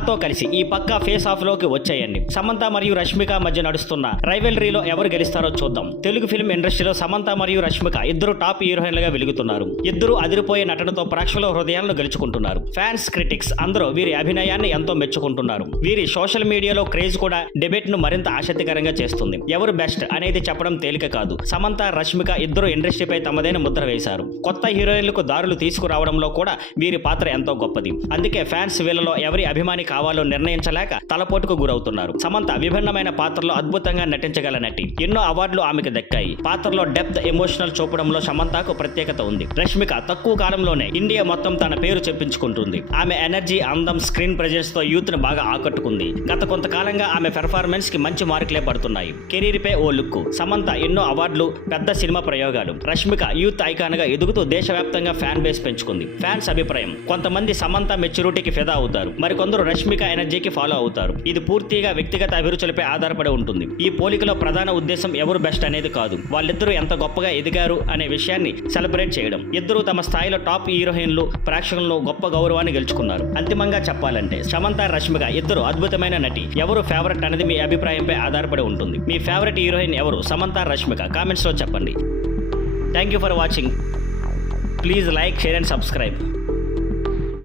నాతో కలిసి ఈ పక్క ఫేస్ ఆఫ్ లోకి వచ్చేయండి. సమంత మరియు రష్మిక మధ్య నడుస్తున్న రైవెలరీలో ఎవరు గెలుస్తారో చూద్దాం. తెలుగు ఫిల్మ్ ఇండస్ట్రీలో సమంత మరియు రష్మిక ఇద్దరు టాప్ హీరోయిన్లుగా వెలుగుతున్నారు. ఇద్దరు అదిరిపోయే నటనతో ప్రేక్షకుల హృదయాలను గెలుచుకుంటున్నారు. ఫ్యాన్స్, క్రిటిక్స్ అందరూ వీరి అభినయాన్ని ఎంతో మెచ్చుకుంటున్నారు. వీరి సోషల్ మీడియాలో క్రేజ్ కూడా డిబేట్ ను మరింత ఆసక్తికరంగా చేస్తుంది. ఎవరు బెస్ట్ అనేది చెప్పడం తేలిక కాదు. సమంత, రష్మిక ఇద్దరు ఇండస్ట్రీపై తమదైన ముద్ర వేశారు. కొత్త హీరోయిన్లకు దారులు తీసుకురావడంలో కూడా వీరి పాత్ర ఎంతో గొప్పది. అందుకే ఫ్యాన్స్ వీళ్ళలో ఎవరి అభిమాని కావాలో నిర్ణయించలేక తలపోటుకు గురవుతున్నారు. సమంత విభిన్నమైన పాత్రలో అద్భుతంగా నటించగల నటి. ఎన్నో అవార్డులు ఆమెకు దక్కాయి. పాత్రలో డెప్త్, ఎమోషనల్ చూపడంలో సమంతకు ప్రత్యేకత ఉంది. రష్మిక తక్కువ కాలంలోనే ఇండియా మొత్తం తన పేరు చెప్పించుకుంటుంది. ఆమె ఎనర్జీ, అందం, స్క్రీన్ ప్రెజెన్స్ తో యూత్ ను బాగా ఆకట్టుకుంది. గత కొంతకాలంగా ఆమె పెర్ఫార్మెన్స్ కి మంచి మార్కులే పడుతున్నాయి. కెరీర్ పై ఓ లుక్. సమంత ఎన్నో అవార్డులు, పెద్ద సినిమా ప్రయోగాలు. రష్మిక యూత్ ఐకాన్ గా ఎదుగుతూ దేశవ్యాప్తంగా ఫ్యాన్ బేస్ పెంచుకుంది. ఫ్యాన్స్ అభిప్రాయం: కొంతమంది సమంత మెచ్యూరిటీకి ఫిదా అవుతారు, మరికొందరు రష్మిక ఎనర్జీకి ఫాలో అవుతారు. ఇది పూర్తిగా వ్యక్తిగత అభిరుచులపై ఆధారపడి ఉంటుంది. ఈ పోలికలో ప్రధాన ఉద్దేశం ఎవరు బెస్ట్ అనేది కాదు, వాళ్ళిద్దరూ ఎంత గొప్పగా ఎదిగారు అనే విషయాన్ని సెలబ్రేట్ చేయడం. ఇద్దరు తమ స్థాయిలో టాప్ హీరోయిన్లు, ప్రేక్షకులను గొప్ప గౌరవాన్ని గెలుచుకున్నారు. అంతిమంగా చెప్పాలంటే సమంత, రష్మిక ఇద్దరు అద్భుతమైన నటి. ఎవరు ఫేవరెట్ అనేది మీ అభిప్రాయంపై ఆధారపడి ఉంటుంది. మీ ఫేవరెట్ హీరోయిన్ ఎవరు? సమంత, రష్మిక? కామెంట్స్ లో చెప్పండి. Thank you for watching. Please like, share and subscribe.